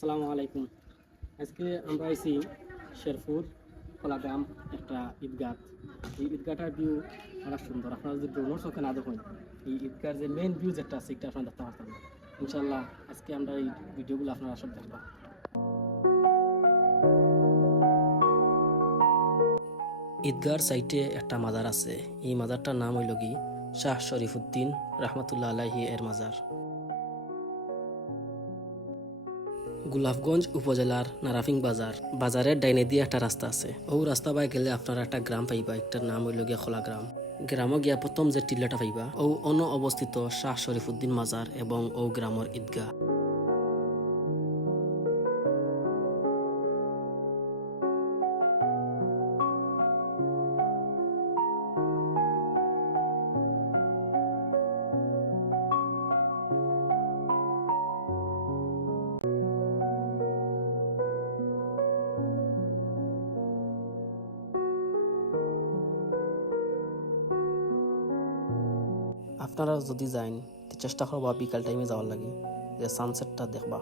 আসসালামু আলাইকুম। আজকে আমরা আইছি শেরপুর কলাগ্রাম একটা ঈদগাহ। এই ঈদগাহটার ভিউ অনেক সুন্দর। আপনারা যদি ড্রোনের চোখে না দেখুন, এই ঈদগার যে মেইন ভিউ যেটা আছে এটা আপনারা দেখতে পারতেন ইনশাল্লাহ আজকে আমরা এই ভিডিওগুলো আপনারা সব দেখবা। ঈদগার সাইটে একটা মাজার আছে। এই মাজারটার নাম হইল কি? শাহ শরীফুদ্দিন রহমতুল্লাহ আলাহি এর মাজার। গোলাপগঞ্জ উপজেলার নারাফিং বাজার। বাজারের ডাইনে দিয়ে একটা রাস্তা আছে। ও রাস্তা বাই গেলে আপনারা একটা গ্রাম পাইবা। একটার নাম হইল গিয়া খোলা গ্রাম। গ্রামে গিয়া প্রথম যে টিল্লাটা পাইবা, ও অন অবস্থিত শাহ শরীফুদ্দিন মাজার এবং ও গ্রামের ঈদগাহ। আপনারা যদি যাইন চেষ্টা করবা বিকাল টাইমে যাওয়ার লাগে। যে সানসেটটা দেখবা।